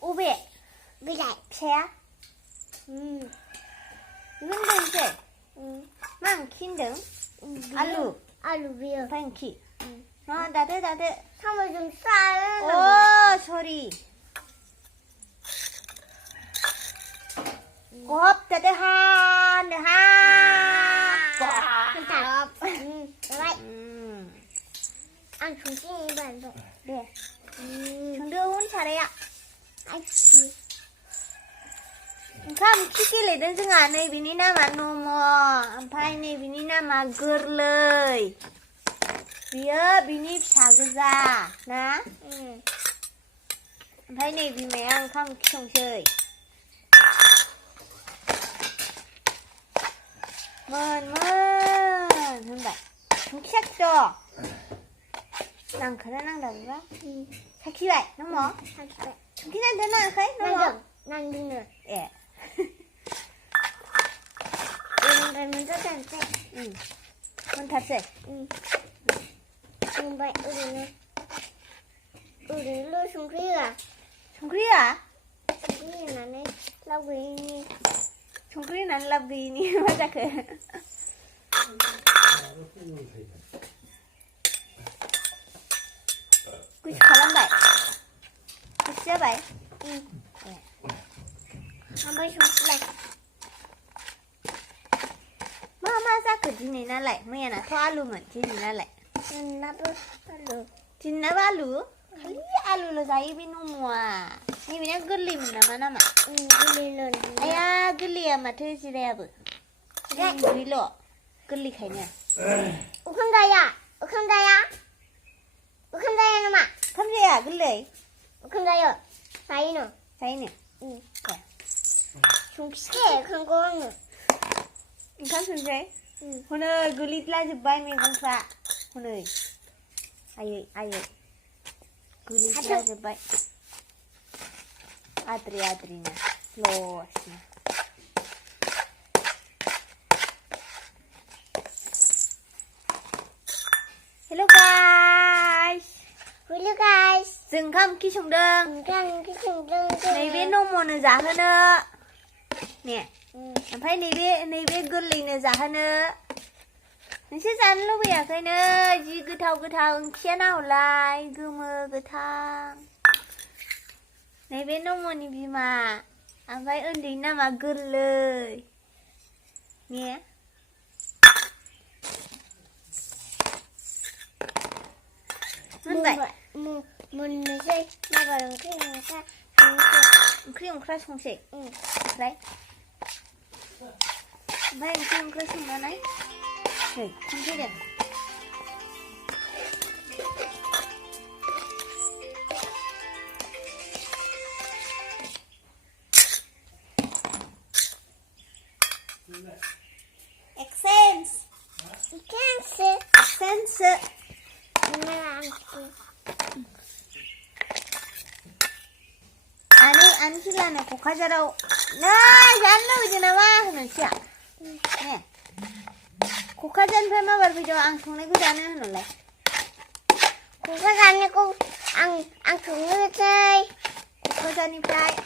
500. Gulay. Xe. 이건 이제 많긴데. 알루. 알루 비어. 반키. 나대. 삼을 좀 싸요. 오, 소리. 곱다대 한. 한타. 바이. 안 조심히 봐. 네. 정도훈 잘해요. 아이씨. Kham kiki le dan जोंहा नै बिनि नामा नम ओमफ्राय नै बिनि नामा गोरलै बियो बिनि फिसा गोजा ना ओमफ्राय नै बिमाया ओंखाम ओंख्रि संसै मोन होनबाय संखि साखिथ' नांखोना नांदाबोबा साखिबाय नम' 사기다. संखि नांदों नाङाखै नम' 난리는. 예. 이런 걸 먼저 던져. 응. 문 닫세. 응. 지금 봐, 우리로 송크리가. 송크리야? 송크리 나네. 라구이니. 송크리 난 랍그이니 맞아 그. कुछ खलम बाय कुछ बाय 한번 송크리. मा जाखो दिनै नालाय मैयानाथ' आलुमोन दिनै नालाय 나도 알루. दिनैनाबो आलु खालि आलुल' जायो बे नम'आ नैबेना गोरलैमोन नामा 우리는. आया गोरलैया माथो जिरायाबो जिरायल' गोरलैखायनो 우칸가야. 우칸가야 놈아. 감자야 गोरलै 우칸가요. 사이노. जायोनो 응. 송크리 큰 거는. ओंखाम संसै 응. हनै गोलैद्लाजोब्बाय मैगंफ्रा हनै आयै गोलैद्लाजोब्बाय आद्रिनो लसनो हेल' गाइस Hello guys. जों ओंखाम ओंख्रि संदों 오늘 संदों. नैबे नम'नो जाहोनो ने ओमफ्राय नैबे गोरलैनो जाहोनो नोंसोर जानो लुबैयाखैनो जि गोथाव ओंख्रिया नाहरलाय गोमो गोथां नैबे नम'नि बिमा ओमफ्राय उन्दैनि नामा गोरलै ने मोनबाय मोननोसै माबार ओंख्रि ओंख्रा संसै ओमफ्राय ओंख्रि ओंख्रि संनानै नै संफैदों एक्सेन्स 아니 신라는 고카자라고 잘로 이제나와 하는시야 네 고카잔 팔마발 비죠 안 통내고 자는 하는래 고가가 아니고 안 통내지 고카잔이 파이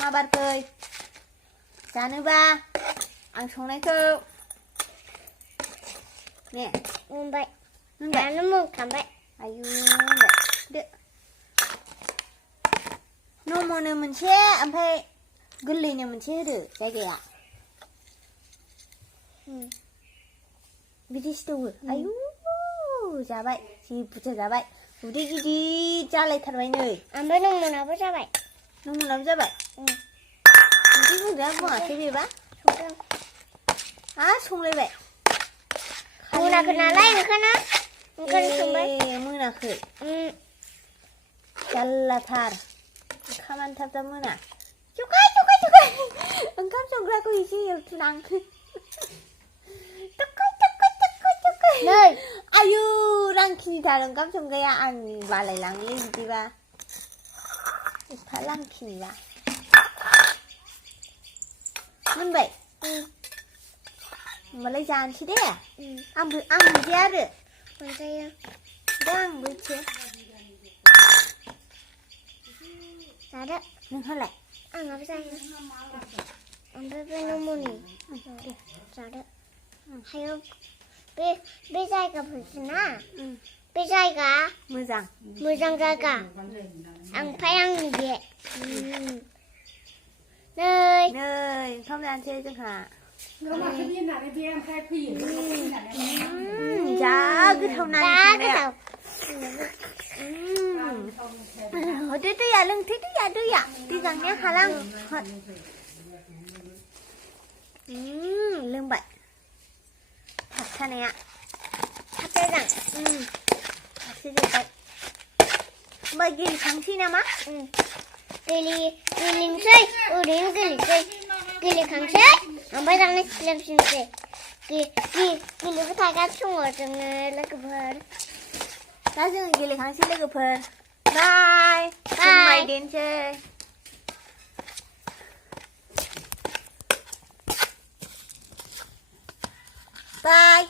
마발 거이 자는봐 안 통내고 네 뭔가 나는 뭐 간다 아유 네 너무는 문제 안파이 글리는 문제를 자기야 미디시도 아유 자바이 지 부채 자바이 우리 기지 잘래 타라이네 안 보는 문 아버 잡아 너무 남자바이 우리 군대 한번 어떻게 봐? 아 송래바이 뭐나 그나라 이거나 이거는 정말 뭐나 그 잘라타라 가만 탑다 뭐나 쪼가 응감 정라고 이제 열투랑 널 아유 랑키니 다른 깜짝 거야 안 말래 랑리 이디바 이파 랑키니야 뭔데 말래 잔치대 안 부지야르 먼저요 랑 뭐지 जादो नों होलाय आंहाबो जायो ओमफ्राय बे नम'नि जादो हायो बे जायगाफोरसोना बे जायगा मोजां जायगा ओमफ्राय आंनि बे नै ओंखाम जानोसै जोंहा जा गोथाव ना होदो दैया लोंथो दैया दै गांनाया हालां लोंबाय थाबथानाया थाबथादों दासो जोब्बाय होमबा गेलेखांसै नामा गेलेनोसै ओरैनो गेलेखांसै ओमफ्राय दाना सिलेबफिनसै गेलेबाय थागासिनो दङ जोङो लोगोफोर दा जोङो गेलेखांसै लोगोफोर बाय माइ देनोसै बाय